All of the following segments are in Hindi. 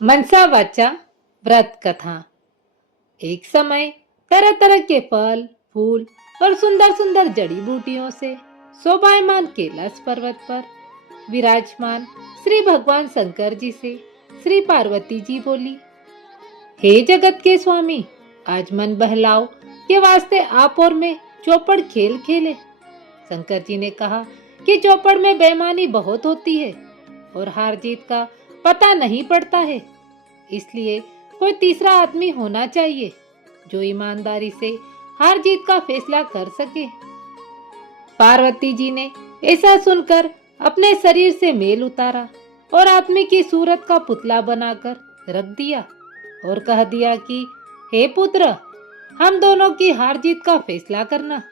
मनसा वाचा व्रत कथा। एक समय तरह तरह के फल फूल और सुंदर सुंदर जड़ी बूटियों से शोभायमान कैलाश पर्वत पर विराजमान श्री भगवान शंकर जी से श्री पार्वती जी बोली, हे जगत के स्वामी, आज मन बहलाओ के वास्ते आप और मैं चौपड़ खेल खेले। शंकर जी ने कहा कि चौपड़ में बेईमानी बहुत होती है और हार जीत का पता नहीं पड़ता है, इसलिए कोई तीसरा आदमी होना चाहिए जो ईमानदारी से हार जीत का फैसला कर सके। पार्वती जी ने ऐसा सुनकर अपने शरीर से मेल उतारा और आदमी की सूरत का पुतला बनाकर रख दिया और कह दिया कि हे पुत्र, हम दोनों की हार जीत का फैसला करना।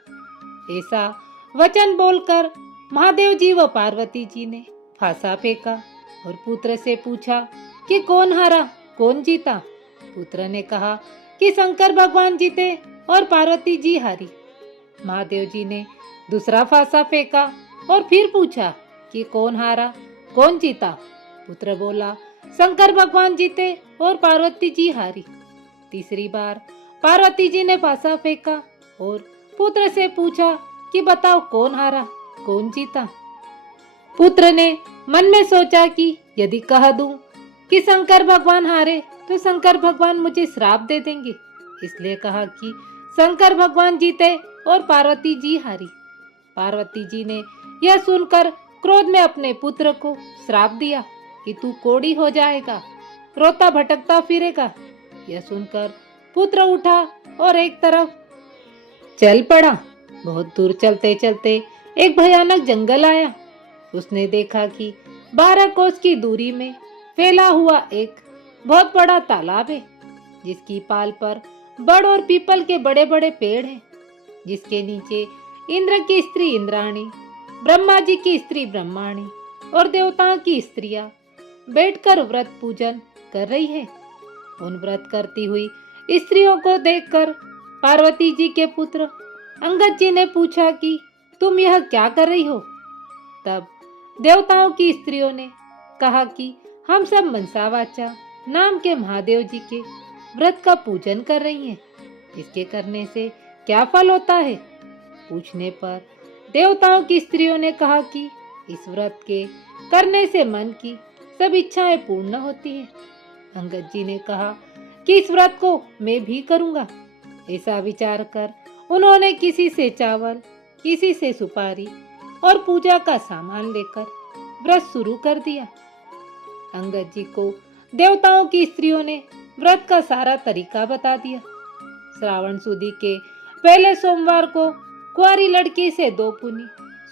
ऐसा वचन बोलकर महादेव जी व पार्वती जी ने फांसा फेंका और पुत्र से पूछा कि कौन हारा कौन जीता। पुत्र ने कहा कि शंकर भगवान जीते और पार्वती जी हारी। महादेव जी ने दूसरा फांसा फेंका और फिर पूछा कि कौन हारा कौन जीता। पुत्र बोला, शंकर भगवान जीते और पार्वती जी हारी। तीसरी बार पार्वती जी ने फांसा फेंका और पुत्र से पूछा कि बताओ कौन हारा कौन जीता। पुत्र ने मन में सोचा कि यदि कह दूं कि शंकर भगवान हारे तो शंकर भगवान मुझे श्राप दे देंगे, इसलिए कहा कि शंकर भगवान जीते और पार्वती जी हारी। पार्वती जी ने यह सुनकर क्रोध में अपने पुत्र को श्राप दिया कि तू कोढ़ी हो जाएगा, रोता भटकता फिरेगा। यह सुनकर पुत्र उठा और एक तरफ चल पड़ा। बहुत दूर चलते चलते एक भयानक जंगल आया। उसने देखा कि 12 कोस की दूरी में फैला हुआ एक बहुत बड़ा तालाब है, जिसकी पाल पर बड़ और पीपल के बड़े बड़े पेड़ हैं, जिसके नीचे इंद्र की स्त्री इंद्राणी, ब्रह्मा जी की स्त्री ब्रह्माणी और देवताओं की स्त्रियां बैठकर व्रत पूजन कर रही है। उन व्रत करती हुई स्त्रियों को देखकर पार्वती जी के पुत्र अंगद जी ने पूछा कि तुम यह क्या कर रही हो। तब देवताओं की स्त्रियों ने कहा कि हम सब मनसावाचा नाम के महादेव जी के व्रत का पूजन कर रही हैं। इसके करने से क्या फल होता है। पूछने पर देवताओं की स्त्रियों ने कहा कि इस व्रत के करने से मन की सब इच्छाएं पूर्ण होती है। अंगद जी ने कहा कि इस व्रत को मैं भी करूंगा। ऐसा विचार कर उन्होंने किसी से चावल, किसी से सुपारी और पूजा का सामान लेकर व्रत शुरू कर दिया। अंगद जी को देवताओं की स्त्रियों ने व्रत का सारा तरीका बता दिया। श्रावण सुदी के पहले सोमवार को कुंवारी लड़की से 2 पुनी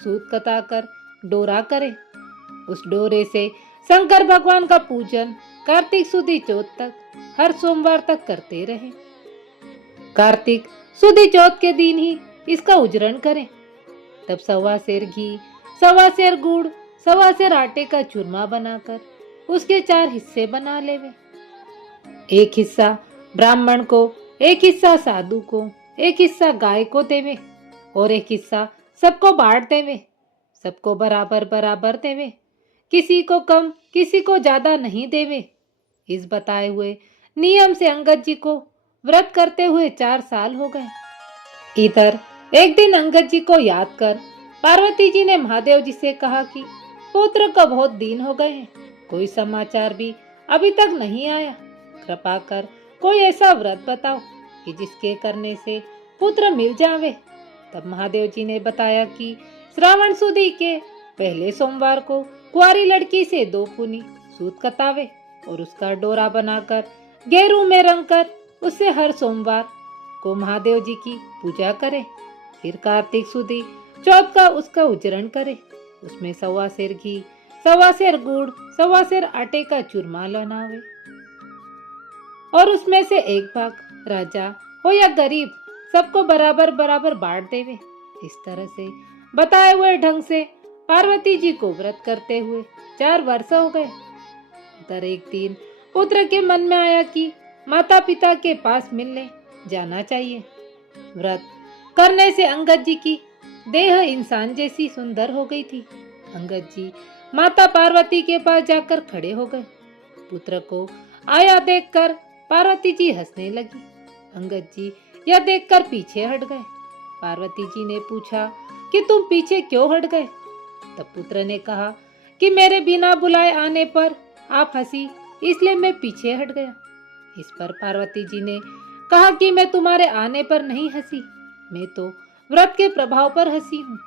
सूत कताकर डोरा करे। उस डोरे से शंकर भगवान का पूजन कार्तिक सुदी चौथ तक हर सोमवार तक करते रहे। कार्तिक सुदी चौथ के दिन ही इसका उजरण करें। तब 1.25 सेर घी, 1.25 सेर गुड़, 1.25 सेर आटे का चूरमा बनाकर उसके 4 हिस्से बना लेवे। एक हिस्सा ब्राह्मण को, एक हिस्सा साधु को, एक हिस्सा गाय को देवे और एक हिस्सा सबको बांट देवे। सबको बराबर बराबर देवे, किसी को कम किसी को ज्यादा नहीं देवे। इस बताए हुए नियम से अंगद जी को व्रत करते हुए 4 साल हो गए। इधर एक दिन अंगद जी को याद कर पार्वती जी ने महादेव जी से कहा कि पुत्र को बहुत दिन हो गए हैं, कोई समाचार भी अभी तक नहीं आया। कृपा कर कोई ऐसा व्रत बताओ कि जिसके करने से पुत्र मिल जावे। तब महादेव जी ने बताया कि श्रावण सुदी के पहले सोमवार को कुंवारी लड़की से 2 पुनी सूत कतावे और उसका डोरा बनाकर गेरू में रंग कर उससे हर सोमवार को महादेव जी की पूजा करे। फिर कार्तिक सुदी चौथ का उसका उजरण करे। उसमें 1.25 सेर घी, 1.25 सेर गुड़, 1.25 सेर आटे का चूरमा बनावे और उसमें से एक भाग राजा हो या गरीब सबको बराबर बराबर बांट देवे। इस तरह से बताए हुए ढंग से पार्वती जी को व्रत करते हुए 4 वर्ष हो गए। उधर एक दिन पुत्र के मन में आया कि माता पिता के पास मिलने जाना चाहिए। व्रत करने से अंगद जी की देह इंसान जैसी सुंदर हो गई थी। अंगद जी माता पार्वती के पास जाकर खड़े हो गए। पुत्र को आया देखकर पार्वती जी हंसने लगी। अंगद जी यह देखकर पीछे हट गए। पार्वती जी ने पूछा कि तुम पीछे क्यों हट गए? तब पुत्र ने कहा कि मेरे बिना बुलाए आने पर आप हंसी, इसलिए मैं पीछे हट गया। इस पर पार्वती जी ने कहा कि मैं तुम्हारे आने पर नहीं हंसी, मैं तो व्रत के प्रभाव पर हंसी हूँ,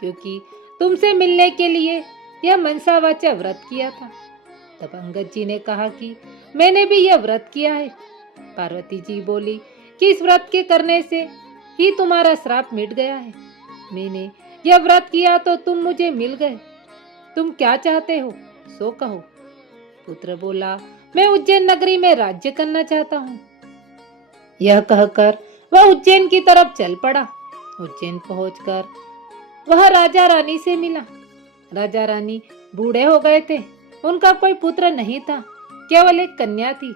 क्योंकि तुमसे मिलने के लिए यह मनसावाचा व्रत किया था। तब अंगद जी ने कहा कि मैंने भी यह व्रत किया है। पार्वती जी बोली कि इस व्रत के करने से ही तुम्हारा श्राप मिट गया है। मैंने यह व्रत किया तो तुम मुझे मिल गए। तुम क्या चाहते हो सो कहो। पुत्र बोला, मैं उज्जैन नगरी में राज्य करना चाहता हूँ। यह कहकर वह उज्जैन की तरफ चल पड़ा। उज्जैन पहुंचकर वह राजा रानी से मिला। राजा रानी बूढ़े हो गए थे, उनका कोई पुत्र नहीं था, केवल एक कन्या थी।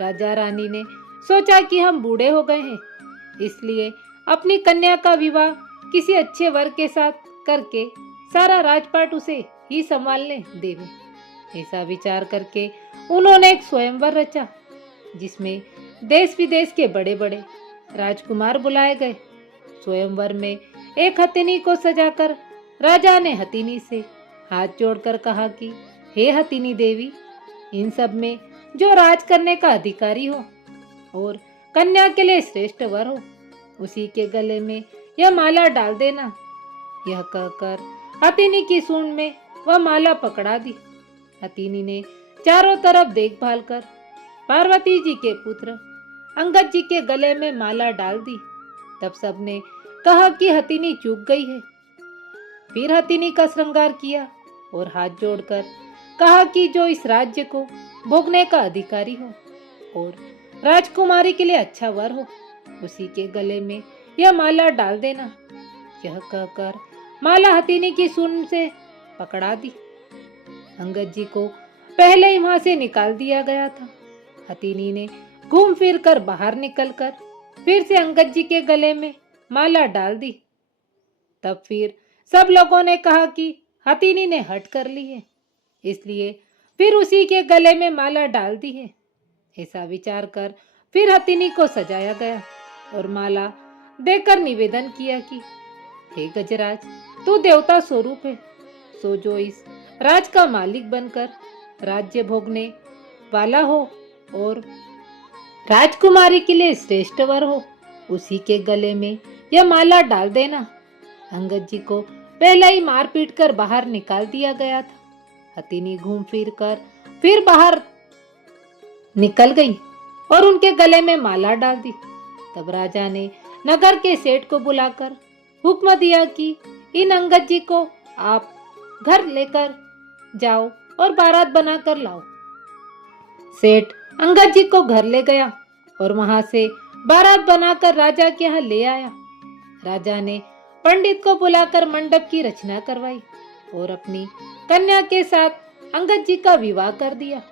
राजा रानी ने सोचा कि हम बूढ़े हो गए हैं, इसलिए अपनी कन्या का विवाह किसी अच्छे वर के साथ करके सारा राजपाट उसे ही संभालने देवे। ऐसा विचार करके उन्होंने एक स्वयंवर रचा, जिसमें देश विदेश के बड़े बड़े राजकुमार बुलाए गए। स्वयंवर में एक हथिनी को सजाकर राजा ने हथिनी से हाथ जोड़कर कहा कि हे हथिनी देवी, इन सब में जो राज करने का अधिकारी हो और कन्या के लिए श्रेष्ठ वर हो, उसी के गले में यह माला डाल देना। यह कहकर हथिनी की सूंड में वह माला पकड़ा दी। हथिनी ने चारों तरफ देखभाल कर पार्वती जी के पुत्र अंगद जी के गले में माला डाल दी। तब सबने कहा कि हथिनी चूक गई है। फिर हथिनी का श्रृंगार किया और हाथ जोड़कर कहा कि जो इस राज्य को भोगने का अधिकारी हो और राजकुमारी के लिए अच्छा वर हो, उसी के गले में यह माला डाल देना। यह कहकर माला हथिनी की सूंड से पकड़ा दी। अंगद जी को पहले ही वहां से निकाल दिया गया था। हथिनी ने घूम फिर कर बाहर निकलकर फिर से अंगद जी के गले में माला डाल दी। तब फिर सब लोगों ने कहा कि हथिनी ने हट कर ली है, इसलिए फिर उसी के गले में माला डाल दी है। ऐसा विचार कर फिर हथिनी को सजाया गया और माला देकर निवेदन किया कि हे गजराज, तू देवता स्वरूप है, सो जो इस राज का मालिक बनकर राज्य भोगने वाला हो और राजकुमारी के लिए श्रेष्ठ वर हो, उसी के गले में यह माला डाल देना। अंगद जी को पहले ही मार पीट कर बाहर निकाल दिया गया था। हथिनी घूम फिर कर फिर बाहर निकल गई और उनके गले में माला डाल दी। तब राजा ने नगर के सेठ को बुलाकर हुक्म दिया कि इन अंगद जी को आप घर लेकर जाओ और बारात बनाकर लाओ। सेठ अंगद जी को घर ले गया और वहां से बारात बनाकर राजा के यहाँ ले आया। राजा ने पंडित को बुलाकर मंडप की रचना करवाई और अपनी कन्या के साथ अंगद जी का विवाह कर दिया।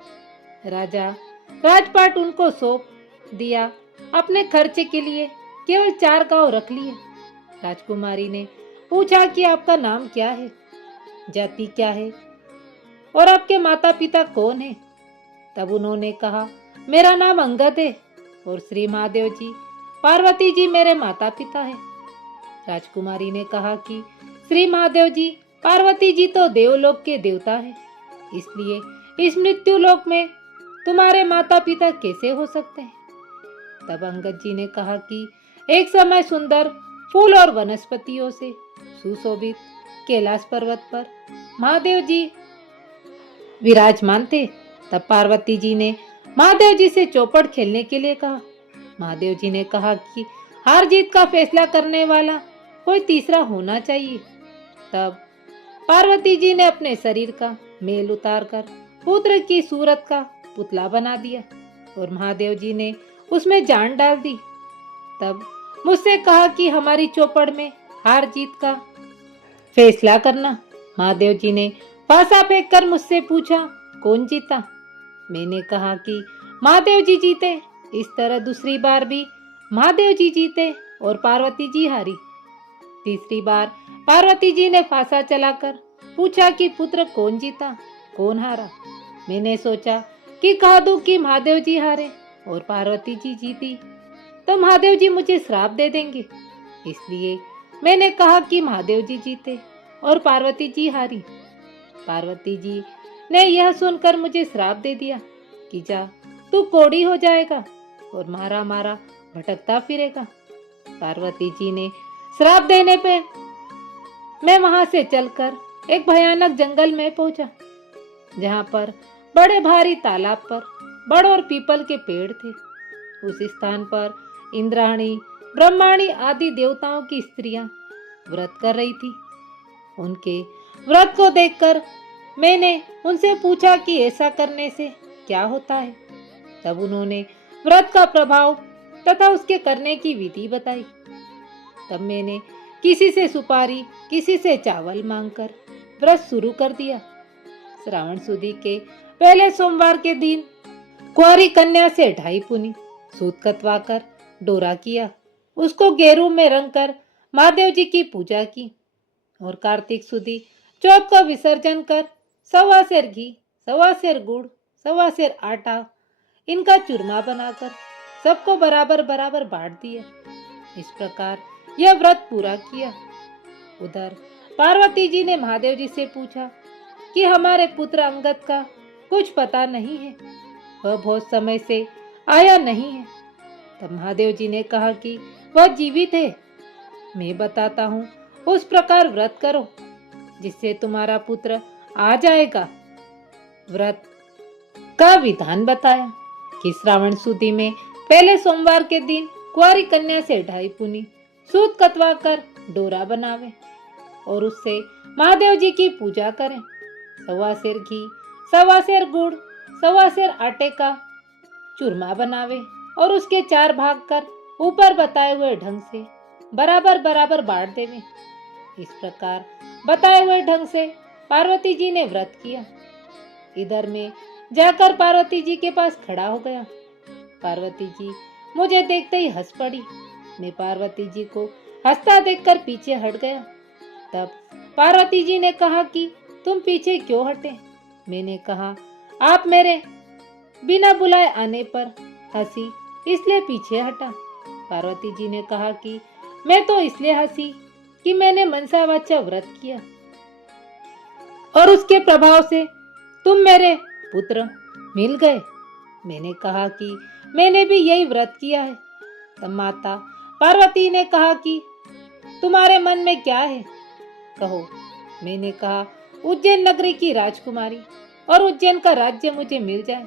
राजा राजपाट उनको सौंप दिया। अपने खर्चे के लिए केवल 4 गांव रख लिए। राजकुमारी ने पूछा कि आपका नाम क्या है, जाति क्या है और आपके माता पिता कौन है? तब उन्होंने कहा, मेरा नाम अंगद है और श्री महादेव जी, पार्वती जी मेरे माता पिता है। राजकुमारी ने कहा कि श्री महादेव जी, पार्वती जी तो देवलोक के देवता है, इसलिए इस मृत्यु लोक में तुम्हारे माता पिता कैसे हो सकते हैं? तब अंगद जी ने कहा कि एक समय सुंदर फूल और वनस्पतियों से सुशोभित कैलाश पर्वत पर महादेव जी विराजमान थे। तब पार्वती जी ने महादेव जी से चौपड़ खेलने के लिए कहा। महादेव जी ने कहा कि हार जीत का फैसला करने वाला कोई तीसरा होना चाहिए। तब पार्वती जी ने अपने शरीर का मेल उतारकर पुत्र की सूरत का पुतला बना दिया और महादेव जी ने उसमें जान डाल दी। तब मुझसे कहा कि हमारी चौपड़ में हार जीत का फैसला करना। महादेव जी ने पासा फेंक कर मुझसे पूछा, कौन जीता? मैंने कहा कि महादेव जी जीते। इस तरह दूसरी बार भी महादेव जी जीते और पार्वती जी हारी। तीसरी बार पार्वती जी ने फांसा चलाकर पूछा कि पुत्र कौन जीता, कौन हारा? मैंने सोचा कि कह दूं कि महादेव जी हारे और पार्वती जी जीती तो महादेव जी मुझे श्राप दे देंगे। इसलिए मैंने कहा कि महादेव जी जीते और पार्वती जी हारी। पार्वती जी ने यह सुनकर मुझे श्राप दे दिया कि जा, तू कोढ़ी हो जाएगा और मारा मारा भटकता फिरेगा। पार्वती जी ने श्राप देने पे मैं वहां से चलकर एक भयानक जंगल में पहुंचा, जहां पर बड़े भारी तालाब पर बड़ और पीपल के पेड़ थे। उस स्थान पर इंद्राणी, ब्रह्माणी आदि देवताओं की स्त्रियां व्रत कर रही थी। उनके व्रत को देखकर मैंने उनसे पूछा कि ऐसा करने से क्या होता है। तब उन्होंने व्रत का प्रभाव तथा उसके करने की विधि बताई। तब मैंने किसी से सुपारी, किसी से चावल मांगकर व्रत शुरू कर दिया। श्रावण सुदी के पहले सोमवार के दिन कुंवारी कन्या से 2.5 पुनी सूत कतवाकर डोरा किया, उसको गेरू में रंग कर महादेव जी की पूजा की और कार्तिक सुदी चौथ का विसर्जन कर 1.25 सेर घी, 1.25 सेर गुड़, 1.25 सेर आटा इनका चूरमा बनाकर सबको बराबर बराबर बांट दिया। इस प्रकार यह व्रत पूरा किया। उधर पार्वती जी ने महादेव जी से पूछा कि हमारे पुत्र अंगद का कुछ पता नहीं है, वह बहुत समय से आया नहीं है। तब महादेव जी ने कहा कि वह जीवित है। मैं बताता हूँ, उस प्रकार व्रत करो जिससे तुम्हारा पुत्र आ जाएगा। व्रत का विधान बताया कि श्रावण सुदी में पहले सोमवार के दिन कुंवारी कन्या से 2.5 पुनी सूत कतवा कर डोरा बनावे और उससे महादेव जी की पूजा करें। 1.25 सेर घी, 1.25 सेर गुड़, 1.25 सेर आटे का चूरमा बनावे और उसके 4 भाग कर ऊपर बताए हुए ढंग से बराबर बराबर बांट देवे। इस प्रकार बताए हुए ढंग से पार्वती जी ने व्रत किया। इधर में जाकर पार्वती जी के पास खड़ा हो गया। पार्वती जी मुझे देखते ही हंस पड़ी। मैं पार्वती जी को हंसता देखकर पीछे हट गया। तब पार्वती जी ने कहा कि तुम पीछे क्यों हटे? मैंने कहा आप मेरे बिना बुलाए आने पर हंसी, इसलिए पीछे हटा। पार्वती जी ने कहा कि मैं तो इसलिए हंसी कि मैंने मनसा वाचा व्रत किया और उसके प्रभाव से तुम मेरे पुत्र मिल गए। मैंने कहा कि मैंने भी यही व्रत किया है। तब माता पार्वती ने कहा कि तुम्हारे मन में क्या है, कहो। मैंने कहा उज्जैन नगरी की राजकुमारी और उज्जैन का राज्य मुझे मिल जाए।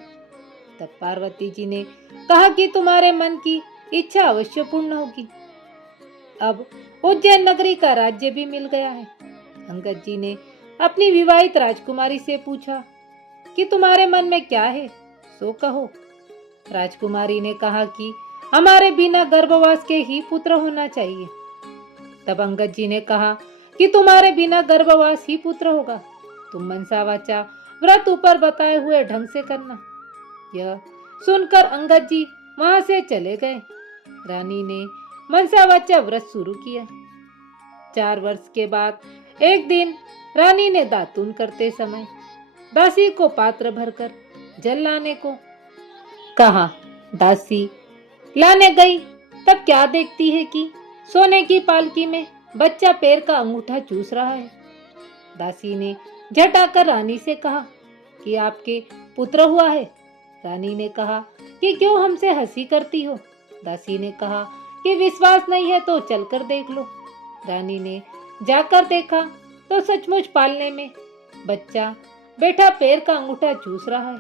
तब पार्वती जी ने कहा कि तुम्हारे मन की इच्छा अवश्य पूर्ण होगी। अब उज्जैन नगरी का राज्य भी मिल गया है। अंगद जी ने अपनी विवाहित राजकुमारी से पूछा कि तुम्हारे मन में क्या है, सो कहो। राजकुमारी ने कहा कि हमारे बिना गर्भवास के ही पुत्र होना चाहिए। तब अंगद जी ने कहा कि तुम्हारे बिना गर्भवास ही पुत्र होगा। तुम मनसा वाचा व्रत ऊपर बताए हुए ढंग से करना। यह सुनकर अंगद जी वहां से चले गए। रानी ने मनसा वाचा व्रत शुरू किया। 4 वर्ष के बाद एक दिन रानी ने दातून करते समय दासी को पात्र भरकर जल लाने को कहा। दासी लाने गई, तब क्या देखती है कि सोने की पालकी में बच्चा पैर का अंगूठा चूस रहा है। दासी ने झट आकर रानी से कहा कि आपके पुत्र हुआ है। रानी ने कहा कि क्यों हमसे हंसी करती हो। दासी ने कहा कि विश्वास नहीं है तो चलकर देख लो। रानी ने जाकर देखा तो सचमुच पालने में बच्चा बैठा पैर का अंगूठा चूस रहा है।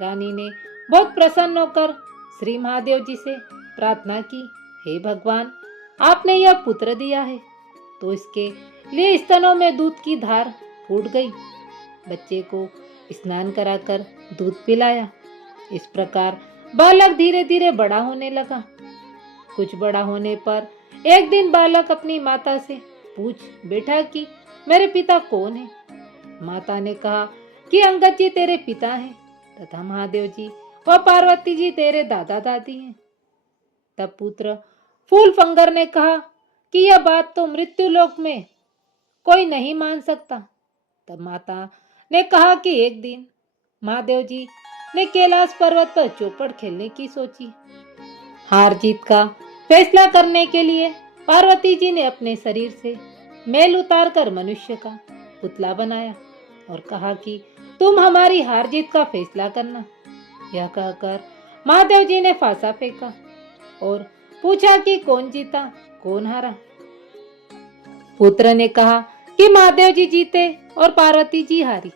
रानी ने बहुत प्रसन्न होकर श्री महादेव जी से प्रार्थना की, हे भगवान, आपने यह पुत्र दिया है तो इसके लिए स्तनों में दूध की धार फूट गई। बच्चे को स्नान कराकर दूध पिलाया। इस प्रकार बालक धीरे धीरे बड़ा होने लगा। कुछ बड़ा होने पर एक दिन बालक अपनी माता से पूछ बैठा कि मेरे पिता कौन है। माता ने कहा कि अंगद जी तेरे पिता हैं तथा महादेव जी व पार्वती जी तेरे दादा दादी हैं। तब पुत्र फूल फंगर ने कहा कि यह बात तो मृत्यु लोक में कोई नहीं मान सकता। तब माता ने कहा कि एक दिन महादेव जी ने कैलाश पर्वत पर चौपड़ खेलने की सोची। हार जीत का फैसला करने के लिए पार्वती जी ने अपने शरीर से मैल उतारकर मनुष्य का पुतला बनाया और कहा कि तुम हमारी हार जीत का फैसला करना। यह कहकर महादेव जी ने फांसा फेंका और पूछा कि कौन जीता कौन हारा। पुत्र ने कहा कि महादेव जी जीते और पार्वती जी हारी।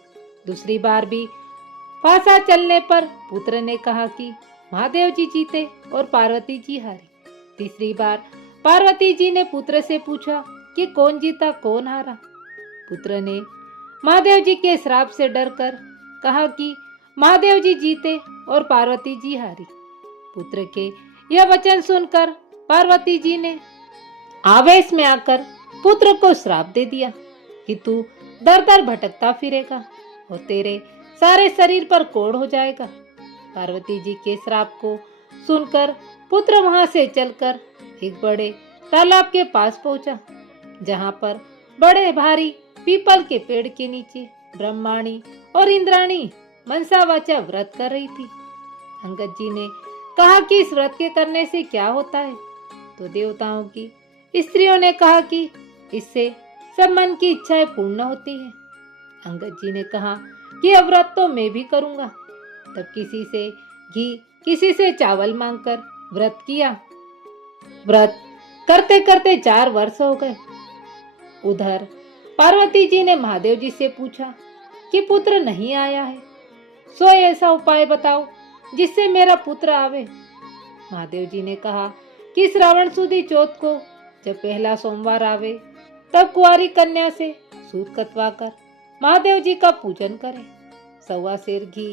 दूसरी बार भी फांसा चलने पर पुत्र ने कहा कि महादेव जी जीते और पार्वती जी हारी। तीसरी बार पार्वती जी ने पुत्र से पूछा कि कौन जीता कौन हारा। पुत्र ने महादेव जी के श्राप से डरकर कहा कि महादेव जी जीते और पार्वती जी हारी। पुत्र के यह वचन सुनकर पार्वती जी ने आवेश में आकर पुत्र को श्राप दे दिया कि तू दर दर भटकता फिरेगा और तेरे सारे शरीर पर कोढ़ हो जाएगा। पार्वती जी के श्राप को सुनकर पुत्र वहां से चलकर एक बड़े तालाब के पास पहुंचा, जहां पर बड़े भारी पीपल के पेड़ के नीचे ब्रह्माणी और इंद्राणी मनसावाचा व्रत कर रही थी। अंगद जी ने कहा कि इस व्रत के करने से क्या होता है, तो देवताओं की स्त्रियों ने कहा कि इससे सब मन की इच्छाएं पूर्ण होती है। अंगद जी ने कहा कि अब व्रत तो मैं भी करूंगा। तब किसी से घी किसी से चावल मांगकर व्रत किया। व्रत करते करते 4 वर्ष हो गए। उधर पार्वती जी ने महादेव जी से पूछा कि पुत्र नहीं आया है, सो ऐसा उपाय बताओ जिससे मेरा पुत्र आवे। महादेव जी ने कहा कि श्रावण सुदी चौथ को जब पहला सोमवार आवे तब कुंवारी कन्या से सूत कतवा कर महादेव जी का पूजन करें। 1.25 सेर घी,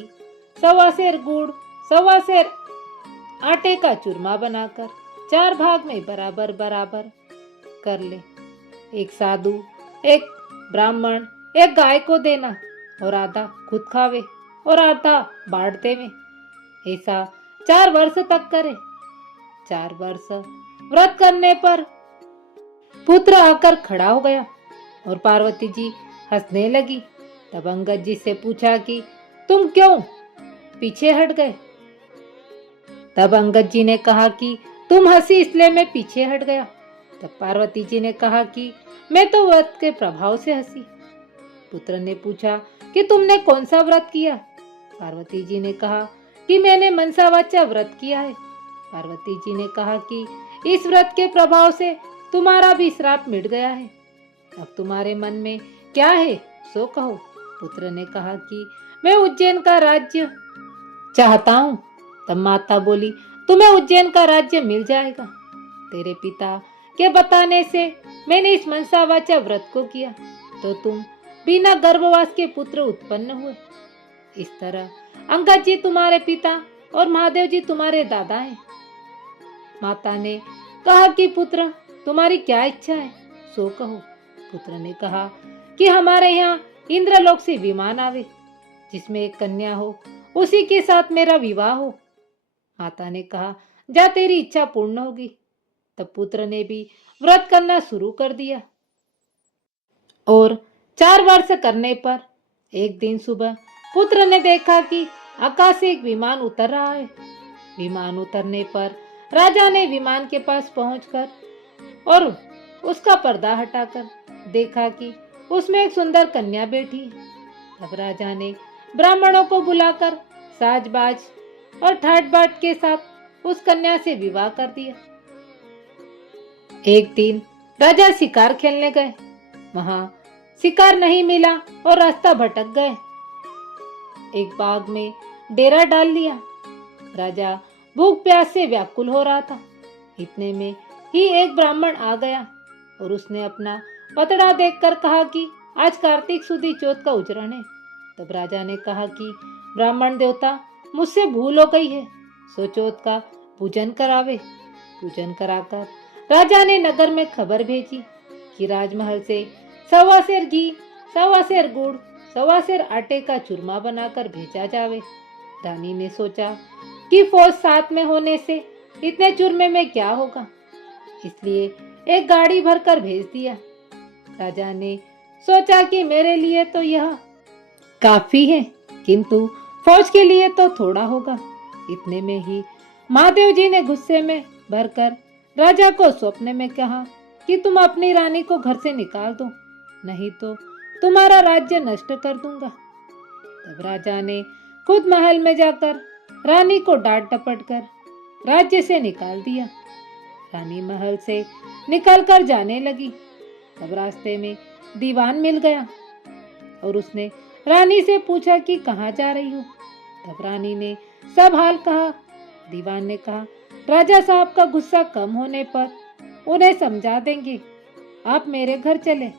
1.25 सेर गुड़, 1.25 सेर आटे का चूरमा बनाकर 4 भाग में बराबर बराबर कर ले। एक साधु, एक ब्राह्मण, एक गाय को देना और आधा खुद खावे और आधा बांट देवे। ऐसा 4 वर्ष तक करे। 4 वर्ष व्रत करने पर पुत्र आकर खड़ा हो गया और पार्वती जी हंसने लगी। तब अंगद जी से पूछा कि तुम क्यों पीछे हट गए। तब अंगद जी ने कहा कि तुम हंसी इसलिए मैं पीछे हट गया। तब पार्वती जी ने कहा कि मैं तो व्रत के प्रभाव से हंसी। पुत्र ने पूछा कि तुमने कौन सा व्रत किया। पार्वती जी ने कहा कि मैंने मनसावाचा व्रत किया है। पार्वती जी ने कहा कि इस व्रत के प्रभाव से तुम्हारा भी श्राप मिट गया है। अब तुम्हारे मन में क्या है सो कहो। पुत्र ने कहा कि मैं उज्जैन का राज्य चाहता हूँ। तब माता बोली, तुम्हें उज्जैन का राज्य मिल जाएगा। तेरे पिता के बताने से मैंने इस मनसावाचा व्रत को किया तो तुम बिना गर्भवास के पुत्र उत्पन्न हुए। इस तरह अंगद जी तुम्हारे पिता और महादेव जी तुम्हारे दादा हैं। माता ने कहा कि पुत्र तुम्हारी क्या इच्छा है सो कहो। पुत्र ने कहा कि हमारे यहाँ इंद्रलोक से विमान आवे जिसमें एक कन्या हो, उसी के साथ मेरा विवाह हो। माता ने कहा जा तेरी इच्छा पूर्ण होगी। तब पुत्र ने भी व्रत करना शुरू कर दिया और 4 वर्ष करने पर एक दिन सुबह पुत्र ने देखा कि आकाश से एक विमान उतर रहा है। विमान उतरने पर राजा ने विमान के पास पहुंचकर और उसका पर्दा हटाकर देखा कि उसमें एक सुंदर कन्या बैठी है। तब राजा ने ब्राह्मणों को बुलाकर साज-बाज और ठाट बाट के साथ उस कन्या से विवाह कर दिया। एक दिन राजा शिकार खेलने गए। वहां शिकार नहीं मिला और रास्ता भटक गए। एक बाग में डेरा डाल लिया। राजा भूख प्यास से व्याकुल हो रहा था। इतने में ही एक ब्राह्मण आ गया और उसने अपना पतड़ा देखकर कहा कि आज कार्तिक सुदी चौथ का उजरण है। तब राजा ने कहा कि ब्राह्मण देवता मुझसे भूल हो गई है, सो चौथ का पूजन करावे। पूजन कराकर राजा ने नगर में खबर भेजी कि राजमहल से 1.25 सेर घी, 1.25 सेर गुड़, 1.25 सेर आटे का चूरमा बनाकर भेजा जावे। रानी ने सोचा कि फौज साथ में होने से इतने चूरमे में क्या होगा, इसलिए एक गाड़ी भरकर भेज दिया। राजा ने सोचा कि मेरे लिए तो यह काफी है, किंतु फौज के लिए तो थोड़ा होगा। इतने में ही महादेव जी ने गुस्से में भरकर राजा को स्वप्न में कहा कि तुम अपनी रानी को घर से निकाल दो, नहीं तो तुम्हारा राज्य नष्ट कर दूंगा। तब राजा ने खुद महल में जाकर रानी को डांट डपट कर राज्य से निकाल दिया। रानी महल से निकलकर जाने लगी। तब रास्ते में दीवान मिल गया और उसने रानी से पूछा कि कहाँ जा रही हो। तब रानी ने सब हाल कहा। दीवान ने कहा, राजा साहब का गुस्सा कम होने पर उन्हें समझा देंगे, आप मेरे घर चले।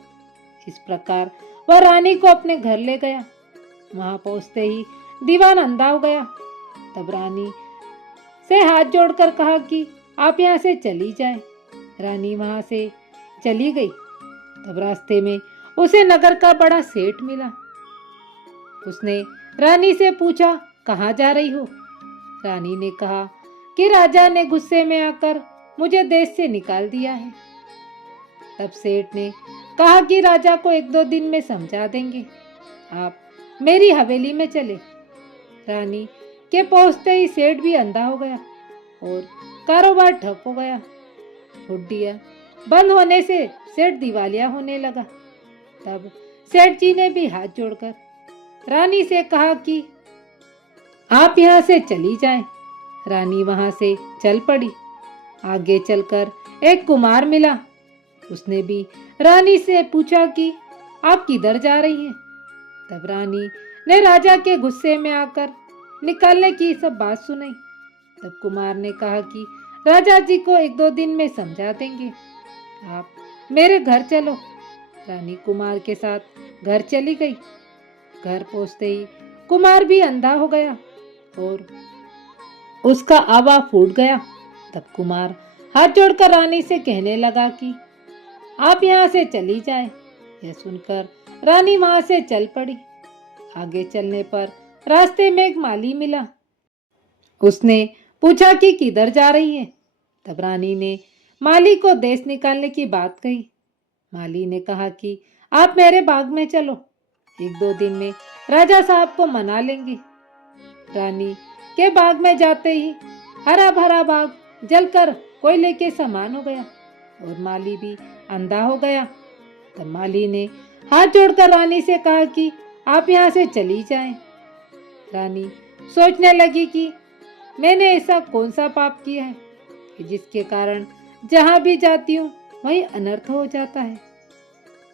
इस प्रकार वह रानी को अपने घर ले गया। वहां पहुंचते ही दीवान अंधा हो गया। तब रानी से हाथ जोड़कर कहा कि आप यहाँ से चली जाएं। रानी वहां से चली गई। तब रास्ते में उसे नगर का बड़ा सेठ मिला। उसने रानी से पूछा, कहाँ जा रही हो। रानी ने कहा कि राजा ने गुस्से में आकर मुझे देश से निकाल दिया है। तब सेठ ने कहा कि राजा को 1-2 दिन में समझा देंगे, आप मेरी हवेली में चले। रानी के पहुंचते ही सेठ भी अंधा हो गया और कारोबार ठप हो गया। हुड्डियां बंद होने से सेठ दिवालिया होने लगा। तब सेठ जी ने भी हाथ जोड़कर रानी से कहा कि आप यहाँ से चली जाएं। रानी वहां से चल पड़ी। आगे चलकर एक कुमार मिला। उसने भी रानी से पूछा कि आप किधर जा रही हैं। तब रानी ने राजा के गुस्से में आकर निकालने की सब बात सुनाई। तब कुमार ने कहा कि राजा जी को 1-2 दिन में समझा देंगे, आप मेरे घर चलो। रानी कुमार के साथ घर चली गई। घर पहुंचते ही कुमार भी अंधा हो गया और उसका आवा फूट गया। तब कुमार हाथ जोड़कर रानी से कहने लगा कि आप यहाँ से चली जाएं। यह सुनकर रानी वहां से चल पड़ी। आगे चलने पर रास्ते में एक माली मिला। उसने पूछा कि किधर जा रही है। तब रानी ने माली को देश निकालने की बात कही। माली ने कहा कि आप मेरे बाग में चलो, 1-2 दिन में राजा साहब को मना लेंगे। रानी के बाग में जाते ही हरा भरा बाग जलकर कोयले के समान हो गया और माली भी अंधा हो गया। तब माली ने हाथ जोड़कर रानी से कहा कि आप यहाँ से चली जाएं। रानी सोचने लगी कि मैंने ऐसा कौन सा पाप किया है कि जिसके कारण जहाँ भी जाती हूँ वहीं अनर्थ हो जाता है।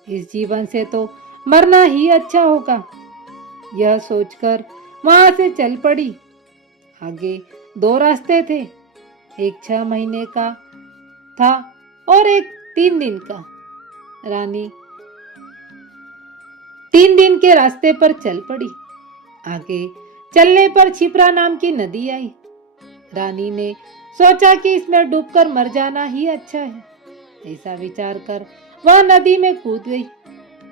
इस जीवन से तो मरना ही अच्छा होगा। यह सोचकर वहां से चल पड़ी। आगे 2 रास्ते थे, एक 6 महीने का था और एक 3 दिन का। रानी 3 दिन के रास्ते पर चल पड़ी। आगे चलने पर छिपरा नाम की नदी आई। रानी ने सोचा कि इसमें डूबकर मर जाना ही अच्छा है। ऐसा विचार कर वह नदी में कूद गई।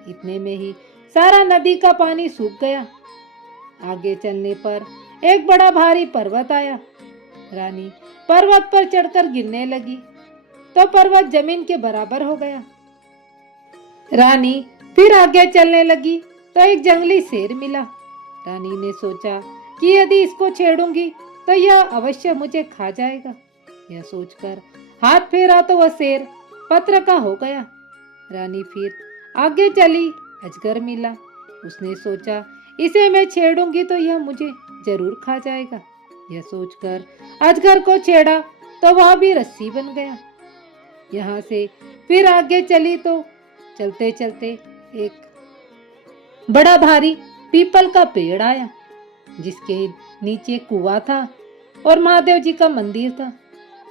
इतने में ही सारा नदी का पानी सूख गया। आगे चलने पर एक बड़ा भारी पर्वत आया। रानी पर्वत पर चढ़कर गिरने लगी तो पर्वत जमीन के बराबर हो गया। रानी फिर आगे चलने लगी तो एक जंगली शेर मिला। रानी ने सोचा कि यदि इसको छेड़ूंगी तो यह अवश्य मुझे खा जाएगा। यह सोचकर हाथ फेरा तो वह शेर पत्र का हो गया। रानी फिर आगे चली, अजगर मिला। उसने सोचा इसे मैं छेड़ूंगी तो यह मुझे जरूर खा जाएगा। यह सोचकर अजगर को छेड़ा तो वह भी रस्सी बन गया। यहाँ से फिर आगे चली तो चलते चलते एक बड़ा भारी पीपल का पेड़ आया, जिसके नीचे कुआं था और महादेव जी का मंदिर था।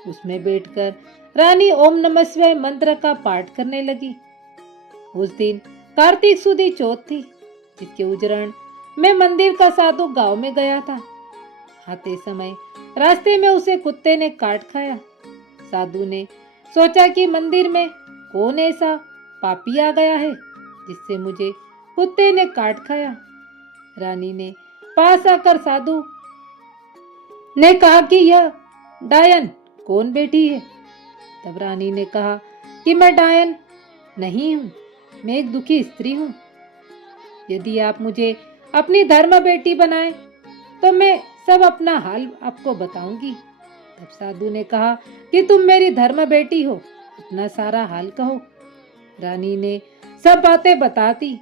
उसमें बैठकर रानी ओम नमः शिवाय मंत्र का पाठ करने लगी। उस दिन कार्तिक सुदी चौथ थी, जिसके उजरण में मंदिर का साधु गांव में गया था। आते समय रास्ते में उसे कुत्ते ने काट खाया। साधु ने सोचा कि मंदिर में कौन ऐसा पापी आ गया है जिससे मुझे कुत्ते ने काट खाया। रानी ने पास आकर साधु ने कहा कि यह डायन कौन बेटी है। तब रानी ने कहा कि मैं डायन नहीं हूँ, मैं एक दुखी स्त्री हूँ। यदि आप मुझे अपनी धर्म बेटी बनाए तो मैं सब अपना हाल आपको बताऊंगी। तब साधु ने कहा कि तुम मेरी धर्म बेटी हो, अपना सारा हाल कहो। रानी ने सब बातें बताती।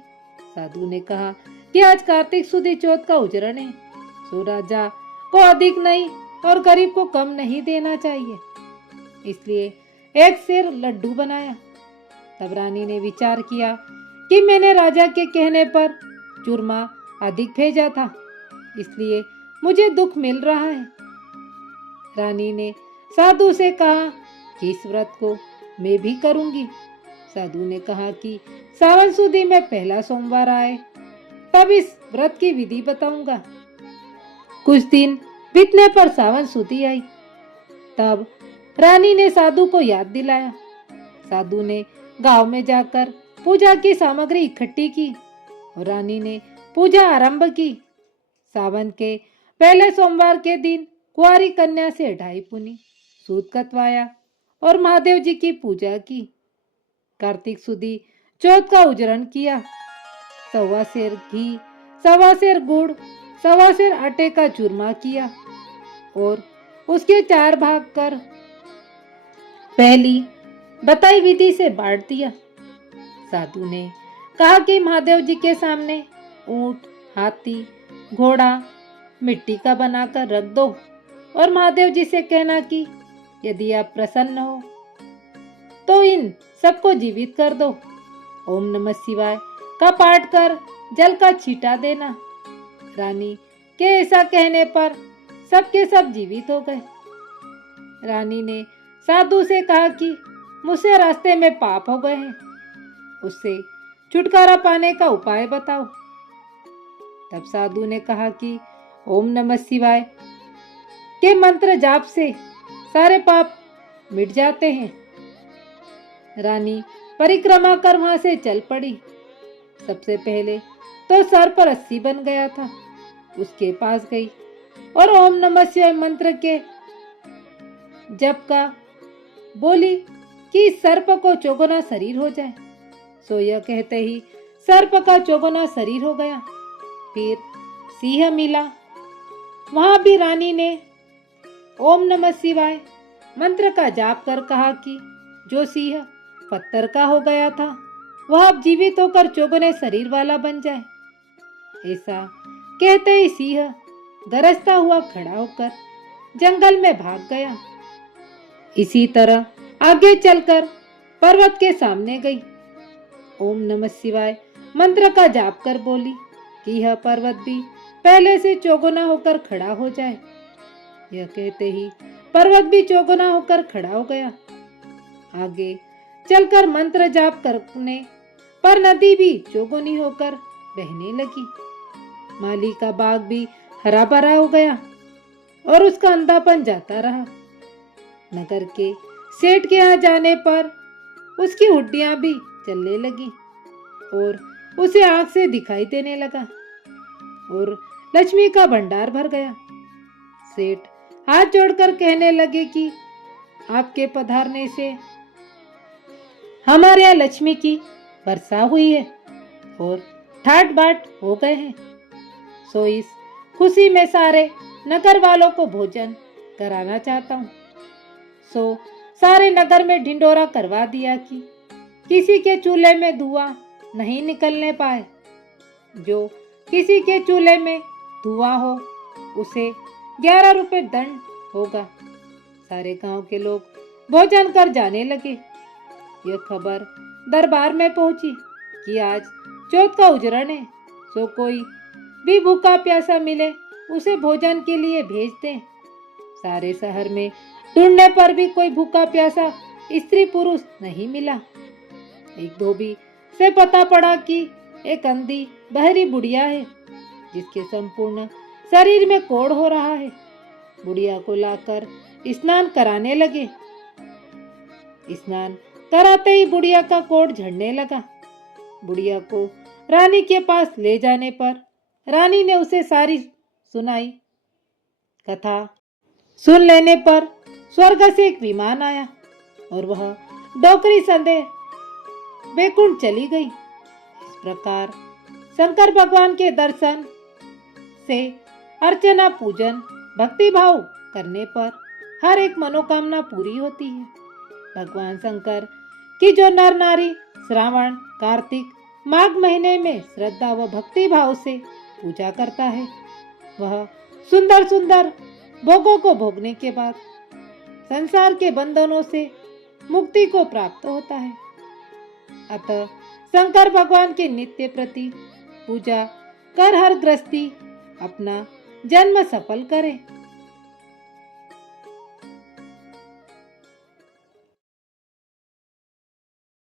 साधु ने कहा कि आज कार्तिक सुदी चौथ का उजरण है, सो राजा को अधिक नहीं और गरीब को कम नहीं देना चाहिए, इसलिए एक सेर लड्डू बनाया। तब रानी ने विचार किया कि मैंने राजा के कहने पर चूरमा अधिक भेजा था, इसलिए मुझे दुख मिल रहा है। रानी ने साधु से कहा कि इस व्रत को मैं भी करूंगी। साधु ने कहा कि सावन सुदी में पहला सोमवार आए तब इस व्रत की विधि बताऊंगा। कुछ दिन बीतने पर सावन सुदी आई। तब रानी ने साधु को याद दिलाया। साधु ने गांव में जाकर पूजा की सामग्री इकट्ठी की और रानी ने पूजा आरंभ की। सावन के पहले सोमवार के दिन कुंवारी कन्या से ढाई पुनी सूत कतवाया और महादेव जी की पूजा की। कार्तिक सुदी चौथ का उजरण किया। 1.25 सेर घी, 1.25 सेर गुड़, 1.25 सेर आटे का चूरमा किया और उसके 4 भाग कर पहली बताई विधि से बांट दिया। साधु ने कहा कि महादेव जी के सामने ऊंट, हाथी, घोड़ा मिट्टी का बनाकर रख दो और महादेव जी से कहना कि यदि आप प्रसन्न हो तो इन सबको जीवित कर दो। ओम नमः शिवाय का पाठ कर जल का छींटा देना। रानी के ऐसा कहने पर सबके सब जीवित हो गए। रानी ने साधु से कहा कि मुझसे रास्ते में पाप हो गए हैं, उससे छुटकारा पाने का उपाय बताओ। तब साधु ने कहा कि ओम नमः शिवाय के मंत्र जाप से सारे पाप मिट जाते हैं। रानी परिक्रमा कर वहां से चल पड़ी। सबसे पहले तो सर पर रस्सी बन गया था, उसके पास गई और ओम नमः शिवाय मंत्र के जप का बोली कि सर्प को चौगुना शरीर हो जाए। सो यह कहते ही सर्प का चौगुना शरीर हो गया। फिर सिंह मिला। वहां भी रानी ने ओम नमः शिवाय मंत्र का जाप कर कहा कि जो सिंह पत्थर का हो गया था वह अब जीवित होकर चौगुने शरीर वाला बन जाए। ऐसा कहते ही सिंह गरजता हुआ खड़ा होकर जंगल में भाग गया। इसी तरह आगे चलकर पर्वत के सामने गई। ओम नमः शिवाय मंत्र का जाप कर बोली कि यह पर्वत भी पहले से चौगुना होकर खड़ा हो जाए। यह कहते ही पर्वत भी चौगुना होकर खड़ा हो गया। आगे चलकर मंत्र जाप करने पर नदी भी चौगुनी होकर बहने लगी। माली का बाग भी हरा भरा हो गया और उसका अंधापन जाता रहा। नगर के सेठ के यहाँ जाने पर उसकी हुड्डियां भी चलने लगी और उसे आंख से दिखाई देने लगा और लक्ष्मी का भंडार भर गया। सेठ हाथ जोड़कर कहने लगे कि आपके पधारने से हमारे यहाँ लक्ष्मी की वर्षा हुई है और ठाट बाट हो गए हैं। सो इस खुशी में सारे नगर वालों को भोजन कराना चाहता हूँ। सो सारे नगर में ढिंडोरा करवा दिया कि किसी के चूल्हे में धुआं नहीं निकलने पाए। जो किसी के चूल्हे में धुआं हो उसे 11 रुपए दंड होगा। सारे गांव के लोग भोजन कर जाने लगे। यह खबर दरबार में पहुंची कि आज चौथ का उजरण है, सो कोई भी भूखा प्यासा मिले उसे भोजन के लिए भेज दें। सारे शहर में ढूंढने पर भी कोई भूखा प्यासा स्त्री पुरुष नहीं मिला। एक धोबी से पता पड़ा कि एक अंधी बहरी बुढ़िया है जिसके संपूर्ण शरीर में कोढ़ हो रहा है। बुढ़िया को लाकर स्नान कराने लगे। स्नान कराते ही बुढ़िया का कोढ़ झड़ने लगा। बुढ़िया को रानी के पास ले जाने पर रानी ने उसे सारी सुनाई। कथा सुन लेने पर स्वर्ग से एक विमान आया और वह डोकरी संदे बैकुंठ चली गई। इस प्रकार शंकर भगवान के दर्शन से अर्चना पूजन भक्ति भाव करने पर हर एक मनोकामना पूरी होती है। भगवान शंकर की जो नर नारी श्रावण कार्तिक माघ महीने में श्रद्धा व भक्ति भाव से पूजा करता है, वह सुंदर सुंदर भोगों को भोगने के बाद संसार के बंधनों से मुक्ति को प्राप्त होता है। अतः शंकर भगवान के नित्य प्रति पूजा कर हर गृहस्थी अपना जन्म सफल करे।